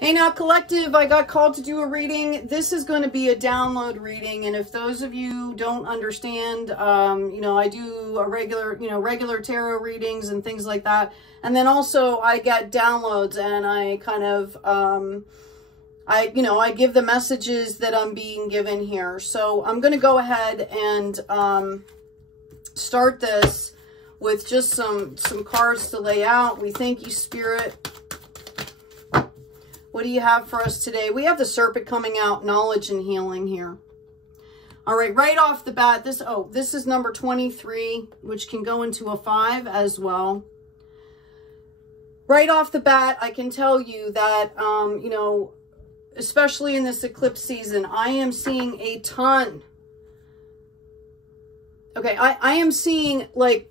Hey now collective, I got called to do a reading. This is going to be a download reading, and if those of you don't understand, you know, I do a regular tarot readings and things like that. And then also I get downloads, and I kind of I give the messages that I'm being given here. So I'm going to go ahead and start this with just some cards to lay out. We thank you, Spirit. What do you have for us today? We have the Serpent coming out, knowledge and healing here. All right, right off the bat, this is number 23, which can go into a 5 as well. Right off the bat, I can tell you that, you know, especially in this eclipse season, I am seeing a ton. Okay, I am seeing like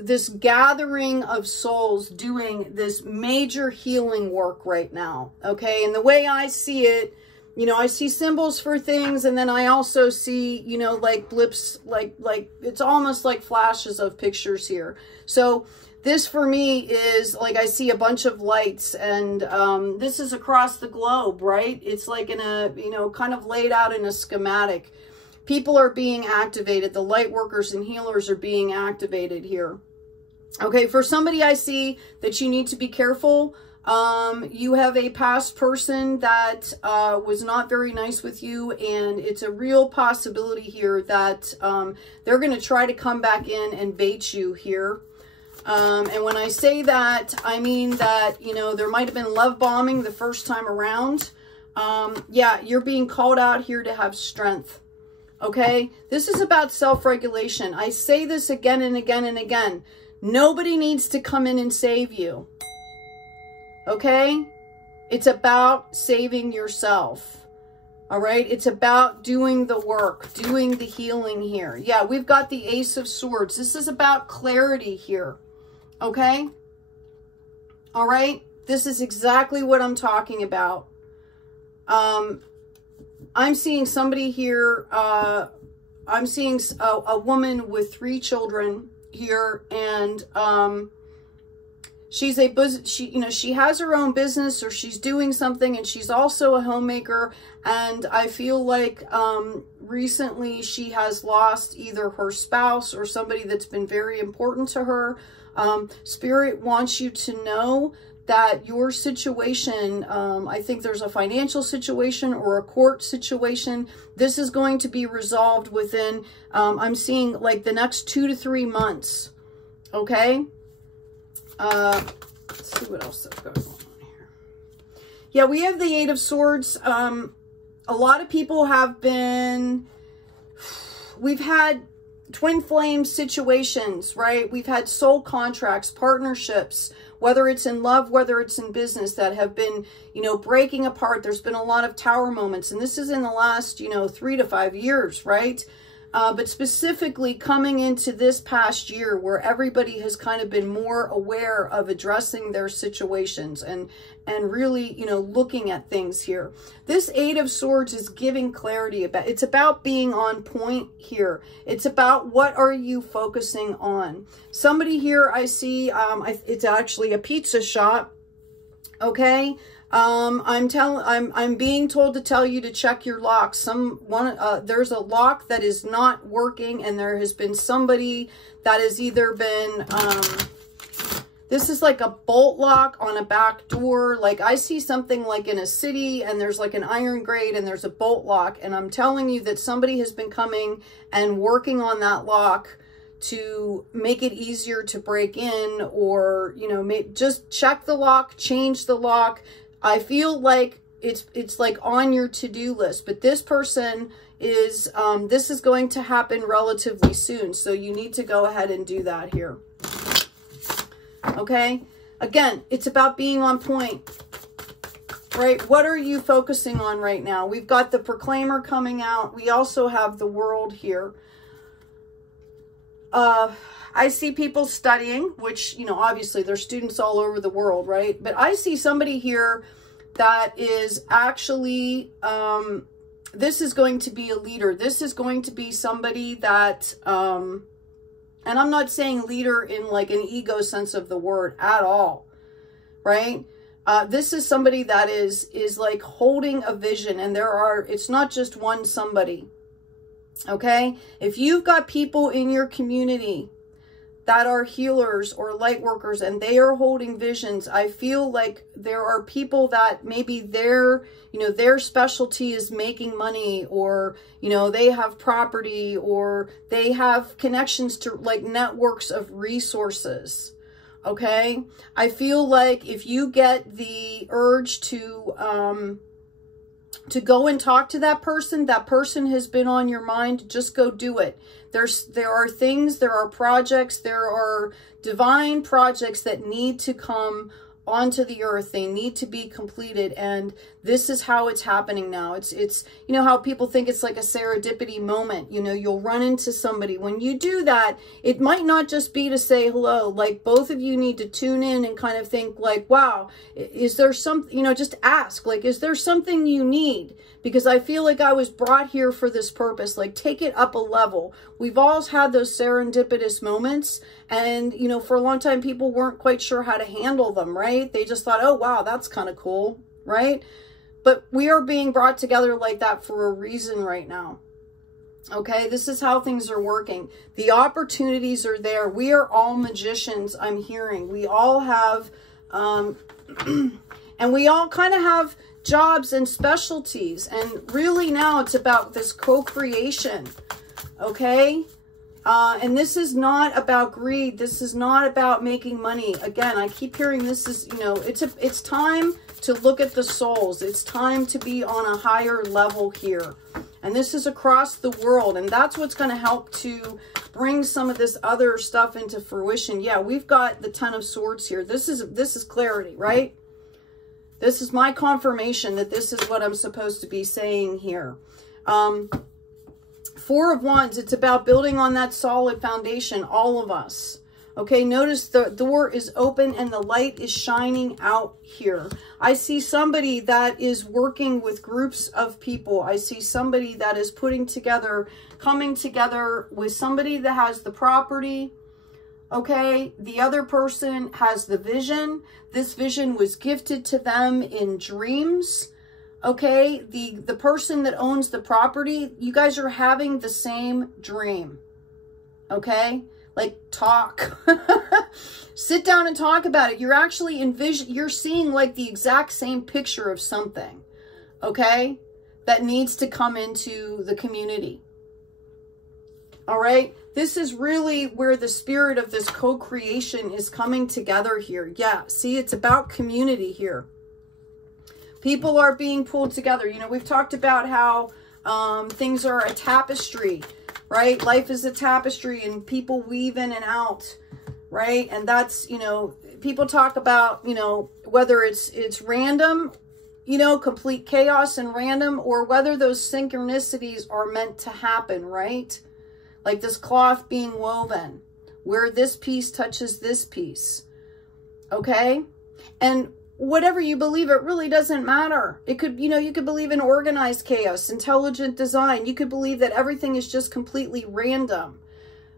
this gathering of souls doing this major healing work right now. Okay, and the way I see it, you know, I see symbols for things, and then I also see, you know, like blips, like it's almost like flashes of pictures here. So this for me is like, I see a bunch of lights, and this is across the globe, right? It's like in a, you know, kind of laid out in a schematic. People are being activated. The light workers and healers are being activated here. Okay, for somebody, I see that you need to be careful. You have a past person that was not very nice with you, and it's a real possibility here that they're going to try to come back in and bait you here. And when I say that, I mean that, you know, there might have been love bombing the first time around. Yeah, you're being called out here to have strength. Okay, this is about self-regulation. I say this again and again and again. Nobody needs to come in and save you. Okay, it's about saving yourself. All right, it's about doing the work, doing the healing here. Yeah, we've got the Ace of Swords. This is about clarity here. Okay, all right, this is exactly what I'm talking about. I'm seeing somebody here, I'm seeing a woman with 3 children here, and she has her own business, or she's doing something, and she's also a homemaker, and I feel like recently she has lost either her spouse or somebody that's been very important to her. Spirit wants you to know that your situation, I think there's a financial situation or a court situation. This is going to be resolved within, I'm seeing like the next 2 to 3 months. Okay. Let's see what else I've got going on here. Yeah, we have the 8 of Swords. A lot of people have been, we've had twin flame situations, right? We've had soul contracts, partnerships, whether it's in love, whether it's in business, that have been, you know, breaking apart. There's been a lot of tower moments, and this is in the last, you know, 3 to 5 years, right? But specifically coming into this past year, where everybody has kind of been more aware of addressing their situations and really, you know, looking at things here. This 8 of Swords is giving clarity about, it's about being on point here. It's about what are you focusing on. Somebody here I see, it's actually a pizza shop. Okay. I'm being told to tell you to check your locks. There's a lock that is not working, and there has been somebody that has either been, this is like a bolt lock on a back door. Like I see something like in a city, and there's like an iron grate, and there's a bolt lock, and I'm telling you that somebody has been coming and working on that lock to make it easier to break in, or, you know, just check the lock, change the lock. I feel like it's like on your to-do list, but this person is, this is going to happen relatively soon. So you need to go ahead and do that here. Okay. Again, it's about being on point, right? What are you focusing on right now? We've got the Proclaimer coming out. We also have the World here. I see people studying, which, you know, obviously there's students all over the world, right? But I see somebody here that is actually, this is going to be a leader. This is going to be somebody that, and I'm not saying leader in like an ego sense of the word at all, right? This is somebody that is like holding a vision, and it's not just one somebody. Okay? If you've got people in your community that are healers or light workers and they are holding visions, I feel like there are people that maybe their specialty is making money, or, they have property, or they have connections to like networks of resources. Okay? I feel like if you get the urge to go and talk to that person has been on your mind, just go do it. There are things, there are projects, there are divine projects that need to come onto the earth. They need to be completed, and this is how it's happening now. It's how people think it's like a serendipity moment. You'll run into somebody. When you do that, it might not just be to say hello. Like, both of you need to tune in and kind of think like, wow, is there something, just ask, like, is there something you need? Because I feel like I was brought here for this purpose. Like, take it up a level. We've all had those serendipitous moments, and, for a long time, people weren't quite sure how to handle them, right? They just thought, oh, wow, that's kind of cool, right? But we are being brought together like that for a reason right now. Okay, this is how things are working. The opportunities are there. We are all magicians, I'm hearing. We all have, and we all kind of have jobs and specialties. And really now it's about this co-creation, okay? And this is not about greed. This is not about making money. Again, I keep hearing this is, it's time to look at the souls. It's time to be on a higher level here. And this is across the world. And that's what's going to help to bring some of this other stuff into fruition. Yeah, we've got the Ten of Swords here. This is clarity, right? This is my confirmation that this is what I'm supposed to be saying here. Four of Wands, it's about building on that solid foundation, all of us. Okay, notice the door is open and the light is shining out here. I see somebody that is working with groups of people. I see somebody that is putting together, coming together with somebody that has the property. Okay, the other person has the vision. This vision was gifted to them in dreams. Okay, the person that owns the property, you guys are having the same dream. Okay, like talk. Sit down and talk about it. You're actually you're seeing like the exact same picture of something. Okay, that needs to come into the community. All right, this is really where the spirit of this co-creation is coming together here. Yeah, see, it's about community here. People are being pulled together. We've talked about how things are a tapestry, right? Life is a tapestry and people weave in and out, right? And that's, people talk about, whether it's random, complete chaos and random, or whether those synchronicities are meant to happen, right? Like this cloth being woven, where this piece touches this piece, okay? And whatever you believe, it really doesn't matter. It could, you could believe in organized chaos, intelligent design. You could believe that everything is just completely random.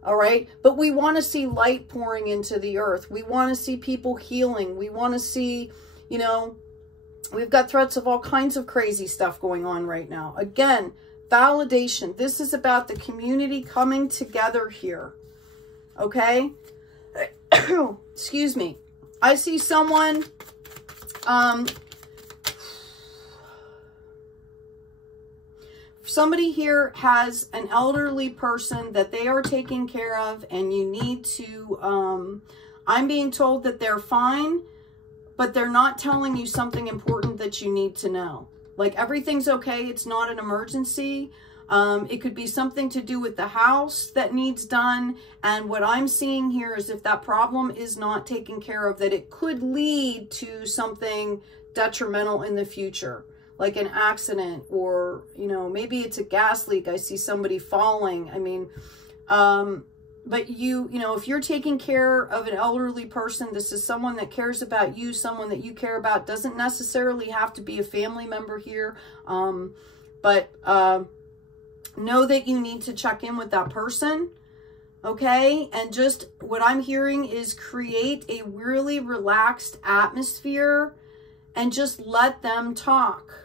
All right. But we want to see light pouring into the earth. We want to see people healing. We want to see, we've got threats of all kinds of crazy stuff going on right now. Again, validation. This is about the community coming together here. Okay. Excuse me. I see someone, somebody here has an elderly person that they are taking care of, and you need to, I'm being told that they're fine, but they're not telling you something important that you need to know. Like everything's okay. It's not an emergency. It could be something to do with the house that needs done. And what I'm seeing here is if that problem is not taken care of, that it could lead to something detrimental in the future, like an accident, or, maybe it's a gas leak. I see somebody falling. I mean, but if you're taking care of an elderly person, this is someone that cares about you, someone that you care about. Doesn't necessarily have to be a family member here. But know that you need to check in with that person. Okay. And just what I'm hearing is create a really relaxed atmosphere and just let them talk.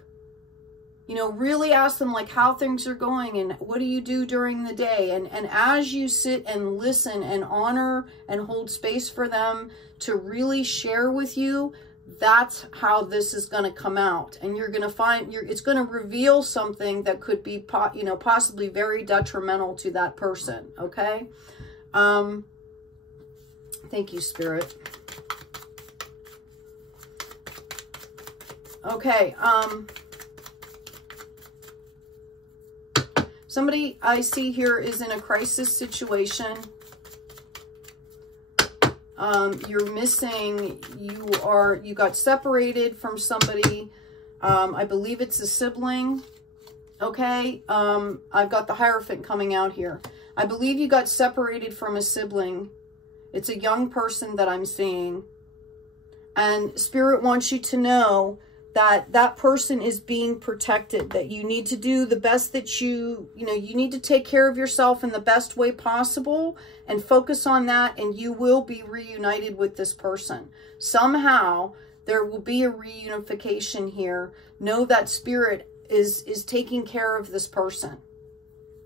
You know, really ask them like how things are going and what do you do during the day? And as you sit and listen and honor and hold space for them to really share with you, that's how this is going to come out. And you're going to find, it's going to reveal something that could be, you know, possibly very detrimental to that person. Okay. Thank you, Spirit. Okay. Somebody I see here is in a crisis situation. You're missing, you got separated from somebody. I believe it's a sibling. Okay. I've got the Hierophant coming out here. I believe you got separated from a sibling. It's a young person that I'm seeing. And Spirit wants you to know that that person is being protected, that you need to do the best that you need to take care of yourself in the best way possible and focus on that, and you will be reunited with this person. Somehow there will be a reunification here. Know that Spirit is taking care of this person.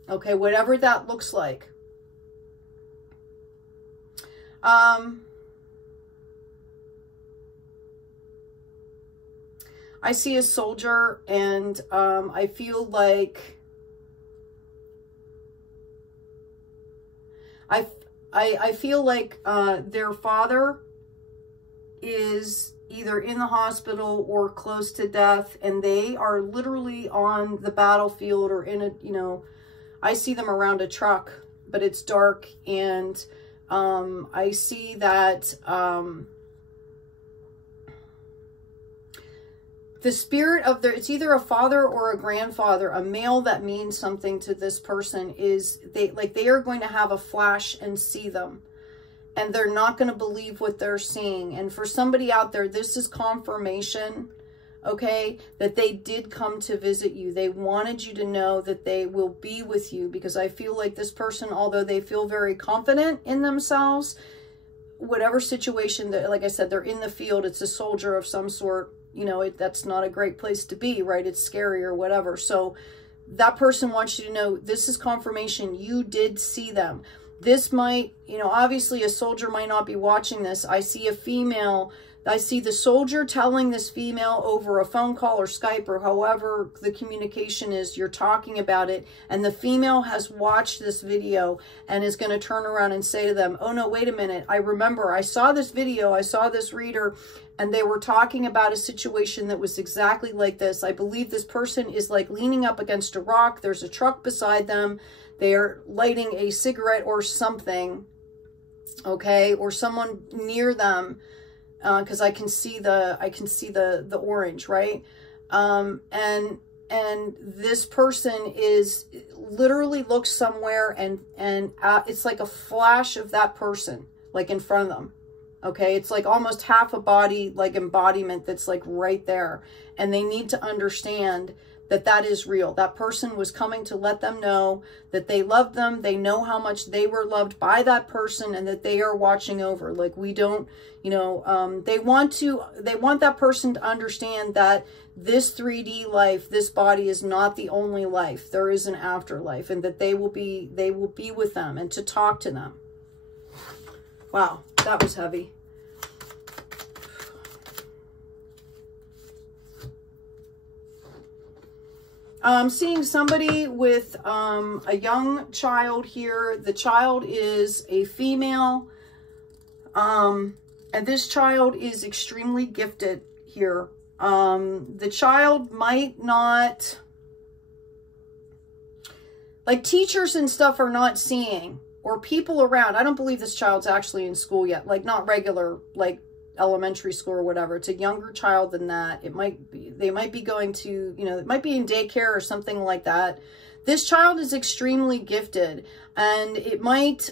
Okay, whatever that looks like. I see a soldier, and I feel like I feel like their father is either in the hospital or close to death, and they are literally on the battlefield or in a, you know, I see them around a truck, but it's dark, and I see that the spirit of their, it's either a father or a grandfather, a male that means something to this person, is they are going to have a flash and see them. And they're not going to believe what they're seeing. And for somebody out there, this is confirmation, okay, that they did come to visit you. They wanted you to know that they will be with you, because I feel like this person, although they feel very confident in themselves, whatever situation that, like I said, they're in the field, it's a soldier of some sort. You know, that's not a great place to be, right? It's scary or whatever. So that person wants you to know this is confirmation. You did see them. This might, you know, obviously a soldier might not be watching this. I see a female. I see the soldier telling this female over a phone call or Skype or however the communication is, you're talking about it. And the female has watched this video and is going to turn around and say to them, oh no, wait a minute. I remember I saw this video. I saw this reader, and they were talking about a situation that was exactly like this. I believe this person is like leaning up against a rock. There's a truck beside them. They are lighting a cigarette or something, okay, or someone near them, because I can see the orange, right? And this person is literally looks somewhere, and it's like a flash of that person, like in front of them. Okay, it's like almost half a body, like embodiment that's like right there. And they need to understand that that is real. That person was coming to let them know that they love them. They know how much they were loved by that person, and that they are watching over. Like, we don't, you know, they want that person to understand that this 3D life, this body is not the only life. There is an afterlife, and that they will be with them, and to talk to them. Wow, that was heavy. I'm seeing somebody with a young child here. The child is a female, and this child is extremely gifted here. The child might not, like, teachers and stuff are not seeing, or people around. I don't believe this child's actually in school yet, like not regular, like elementary school or whatever. It's a younger child than that. It might be, they might be going to, you know, it might be in daycare or something like that. This child is extremely gifted, and it might,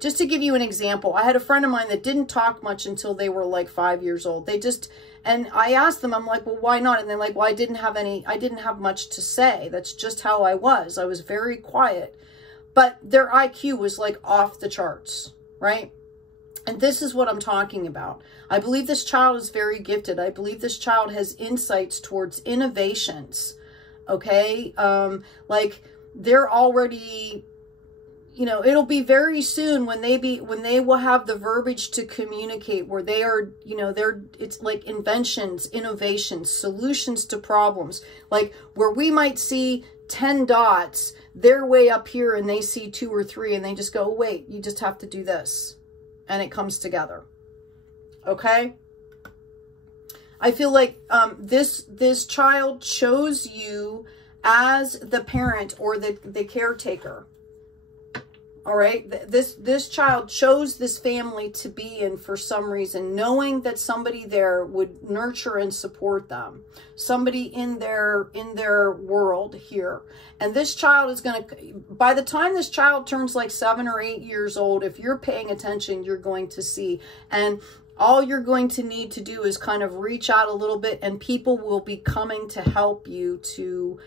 just to give you an example, I had a friend of mine that didn't talk much until they were like 5 years old. They just, and I asked them, I'm like, well, why not? And they're like, well, I didn't have much to say. That's just how I was. I was very quiet. But their IQ was like off the charts, right? And this is what I'm talking about. I believe this child is very gifted. I believe this child has insights towards innovations. Okay? Like they're already, you know, it'll be very soon when they will have the verbiage to communicate where they are, you know, it's like inventions, innovations, solutions to problems. Like where we might see 10 dots, they're way up here and they see 2 or 3 and they just go, oh, wait, you just have to do this. And it comes together. Okay? I feel like this child chose you as the parent or the caretaker. All right? This child chose this family to be in for some reason, knowing that somebody there would nurture and support them. Somebody in their world here. And this child is going to, by the time this child turns like 7 or 8 years old, if you're paying attention, you're going to see. And all you're going to need to do is kind of reach out a little bit and people will be coming to help you to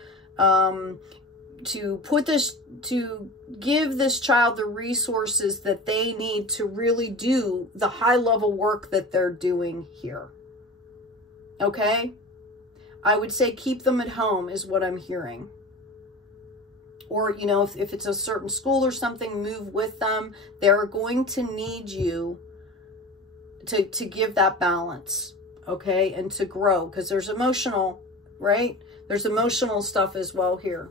give this child the resources that they need to really do the high level work that they're doing here. Okay? I would say keep them at home is what I'm hearing. Or, you know, if it's a certain school or something, move with them. They're going to need you to give that balance, okay? And to grow, because there's emotional, right? There's emotional stuff as well here.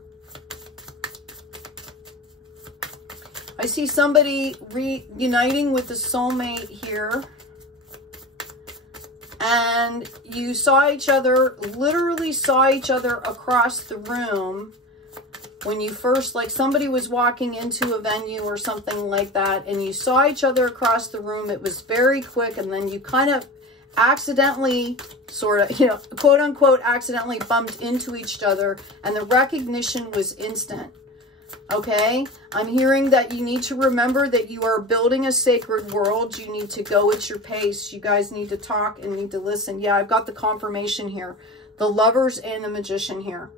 I see somebody reuniting with a soulmate here. And you saw each other, literally saw each other across the room when you first, like somebody was walking into a venue or something like that, and you saw each other across the room. It was very quick, and then you kind of accidentally, sort of, you know, quote unquote, accidentally bumped into each other, and the recognition was instant. Okay, I'm hearing that you need to remember that you are building a sacred world. You need to go at your pace. You guys need to talk and need to listen. Yeah, I've got the confirmation here. The Lovers and the Magician here.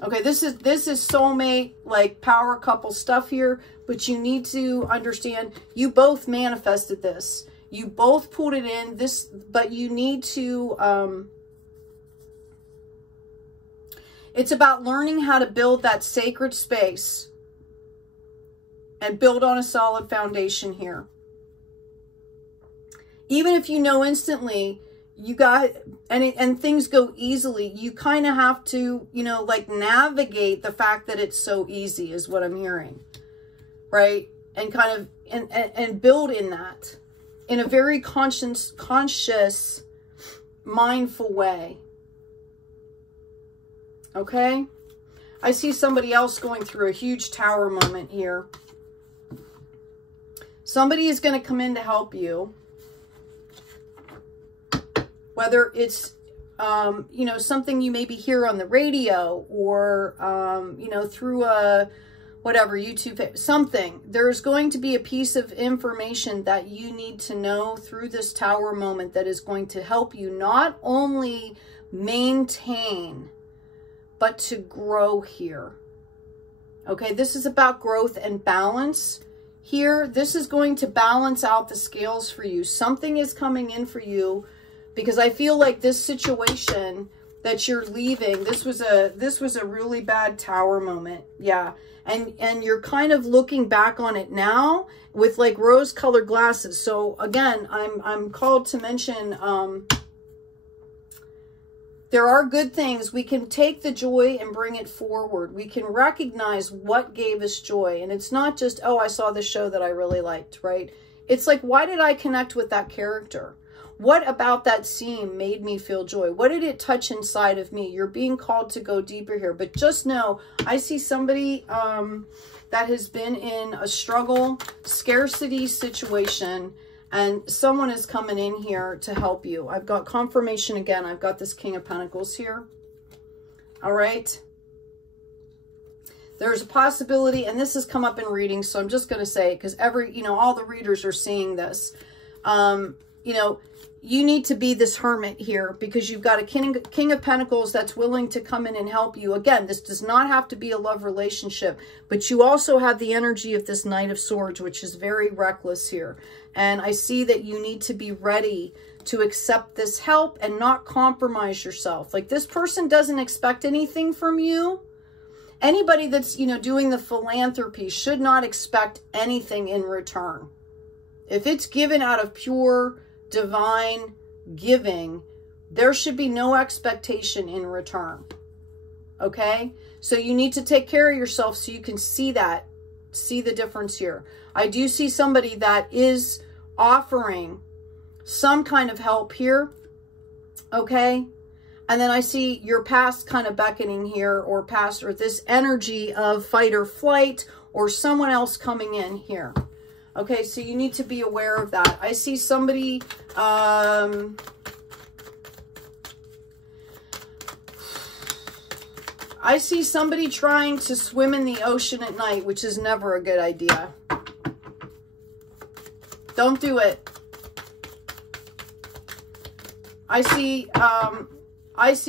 Okay, this is soulmate, like power couple stuff here, but you need to understand you both manifested this. You both pulled it in, but you need to, it's about learning how to build that sacred space and build on a solid foundation here. Even if you know instantly, you got, and things go easily, you kind of have to, you know, like navigate the fact that it's so easy is what I'm hearing, right? And kind of, and build in that in a very conscious, mindful way. Okay? I see somebody else going through a huge tower moment here. Somebody is going to come in to help you. Whether it's, you know, something you maybe hear on the radio or, you know, through a, whatever, YouTube, something. There's going to be a piece of information that you need to know through this tower moment that is going to help you not only maintain, but to grow here. Okay, this is about growth and balance here. This is going to balance out the scales for you. Something is coming in for you. Because I feel like this situation that you're leaving, this was a really bad tower moment. Yeah. And you're kind of looking back on it now with like rose-colored glasses. So again, I'm called to mention there are good things. We can take the joy and bring it forward. We can recognize what gave us joy. And it's not just, oh, I saw this show that I really liked, right? It's like, why did I connect with that character? What about that scene made me feel joy? What did it touch inside of me? You're being called to go deeper here. But just know, I see somebody that has been in a struggle, scarcity situation, and someone is coming in here to help you. I've got confirmation again. I've got this King of Pentacles here. All right. There's a possibility, and this has come up in readings, so I'm just going to say it because you know, all the readers are seeing this. you know, you need to be this hermit here because you've got a King of Pentacles that's willing to come in and help you. Again, this does not have to be a love relationship, but you also have the energy of this Knight of Swords, which is very reckless here. And I see that you need to be ready to accept this help and not compromise yourself. Like, this person doesn't expect anything from you. Anybody that's, you know, doing the philanthropy should not expect anything in return. If it's given out of pure divine giving, there should be no expectation in return. Okay? So you need to take care of yourself so you can see that, see the difference here. I do see somebody that is offering some kind of help here. Okay? And then I see your past kind of beckoning here, or past, or this energy of fight or flight, or someone else coming in here. Okay, so you need to be aware of that. I see somebody, I see somebody trying to swim in the ocean at night, which is never a good idea. Don't do it. I see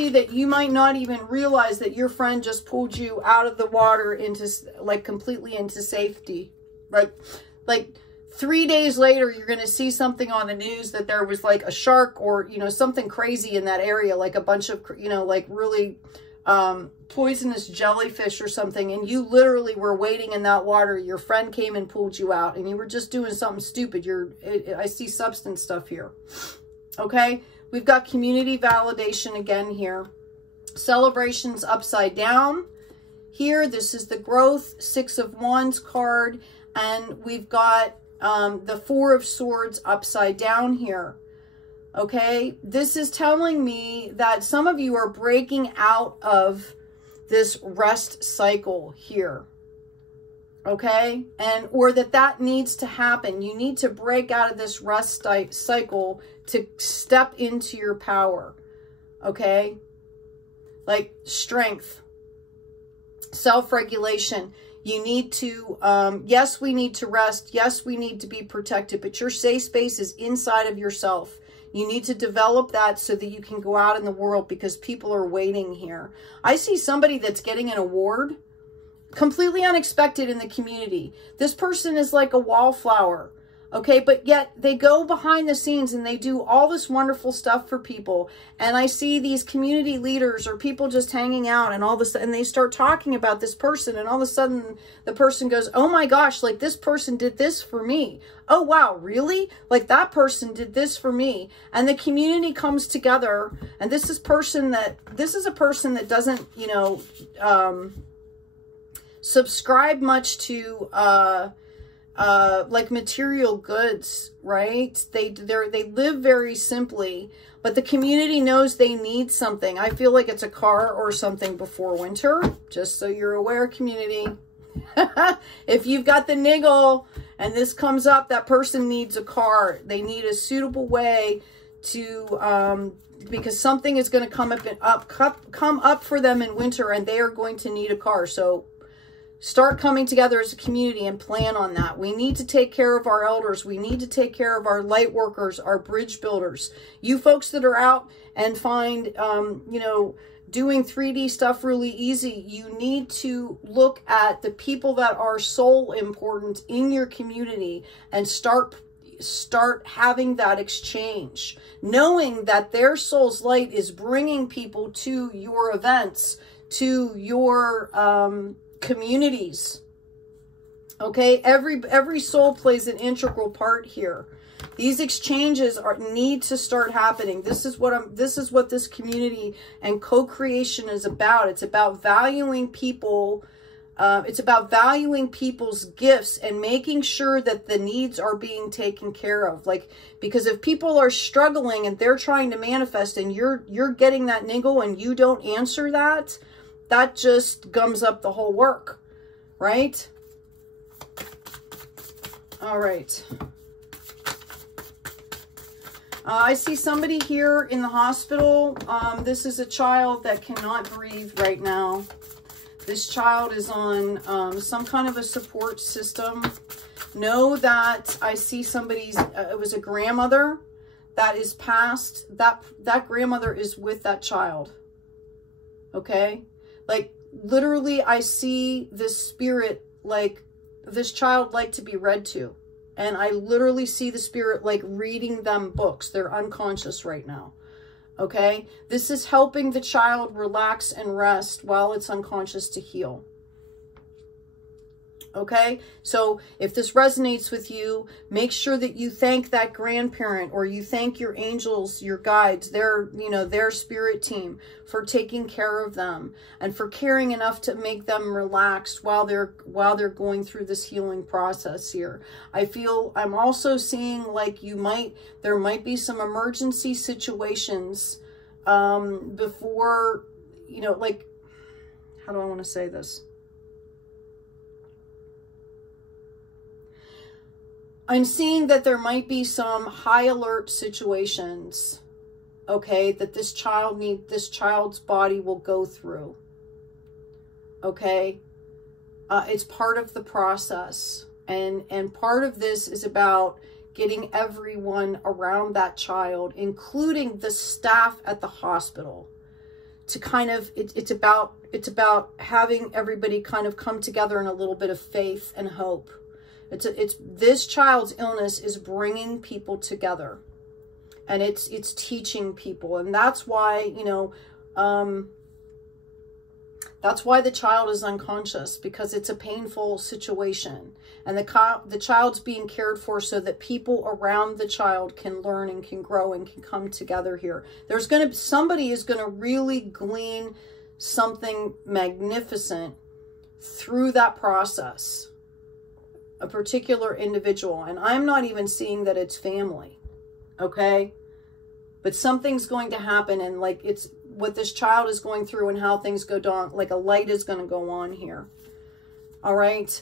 that you might not even realize that your friend just pulled you out of the water into, like, completely into safety. Like 3 days later, you're going to see something on the news that there was like a shark or, you know, something crazy in that area, like a bunch of, you know, like really poisonous jellyfish or something. And you literally were waiting in that water. Your friend came and pulled you out and you were just doing something stupid. I see substance stuff here. Okay. We've got community validation again here. Celebrations upside down here. This is the growth 6 of Wands card. And we've got the 4 of Swords upside down here. Okay, this is telling me that some of you are breaking out of this rest cycle here. Okay, and or that needs to happen. You need to break out of this rest cycle to step into your power. Okay, like strength, self-regulation. You need to, yes, we need to rest. Yes, we need to be protected, but your safe space is inside of yourself. You need to develop that so that you can go out in the world because people are waiting here. I see somebody that's getting an award, completely unexpected in the community. This person is like a wallflower. Okay, but yet they go behind the scenes and they do all this wonderful stuff for people. And I see these community leaders or people just hanging out and all this, and they start talking about this person, and all of a sudden the person goes, oh my gosh, like this person did this for me. Oh wow, really? Like that person did this for me. And the community comes together, and this is a person that doesn't, you know, subscribe much to like material goods, right? They live very simply, but the community knows they need something. I feel like it's a car or something before winter, just so you're aware, community. If you've got the niggle and this comes up, that person needs a car. They need a suitable way to, because something is going to come up for them in winter, and they are going to need a car. So start coming together as a community and plan on that. We need to take care of our elders. We need to take care of our light workers, our bridge builders. You folks that are out and find, you know, doing 3D stuff really easy, you need to look at the people that are soul important in your community and start having that exchange, knowing that their soul's light is bringing people to your events, to your communities. Okay, every soul plays an integral part here. These exchanges need to start happening. This is what this community and co-creation is about. It's about valuing people. It's about valuing people's gifts and making sure that the needs are being taken care of. Like, because if people are struggling and they're trying to manifest, and you're getting that niggle and you don't answer that, that just gums up the whole work, right? All right. I see somebody here in the hospital. This is a child that cannot breathe right now. This child is on some kind of a support system. Know that I see somebody's, it was a grandmother that is past, that grandmother is with that child. Okay? Like, literally, I see this spirit, like, this child like to be read to. And I literally see the spirit, like, reading them books. They're unconscious right now. Okay? This is helping the child relax and rest while it's unconscious to heal. Okay? So if this resonates with you, make sure that you thank that grandparent, or you thank your angels, your guides, their, you know, their spirit team for taking care of them and for caring enough to make them relaxed while they're going through this healing process here. I'm also seeing like there might be some emergency situations before, you know, like, how do I want to say this? I'm seeing that there might be some high alert situations, okay, that this child's body will go through, okay? It's part of the process, and part of this is about getting everyone around that child, including the staff at the hospital, to kind of, it's about having everybody kind of come together in a little bit of faith and hope. This child's illness is bringing people together, and it's teaching people. And that's why, you know, that's why the child is unconscious, because it's a painful situation, and the child's being cared for so that people around the child can learn and can grow and can come together here. Somebody is going to really glean something magnificent through that process. A particular individual, and I'm not even seeing that it's family, okay? But something's going to happen, and like, it's what this child is going through and how things go down, like a light is going to go on here. All right.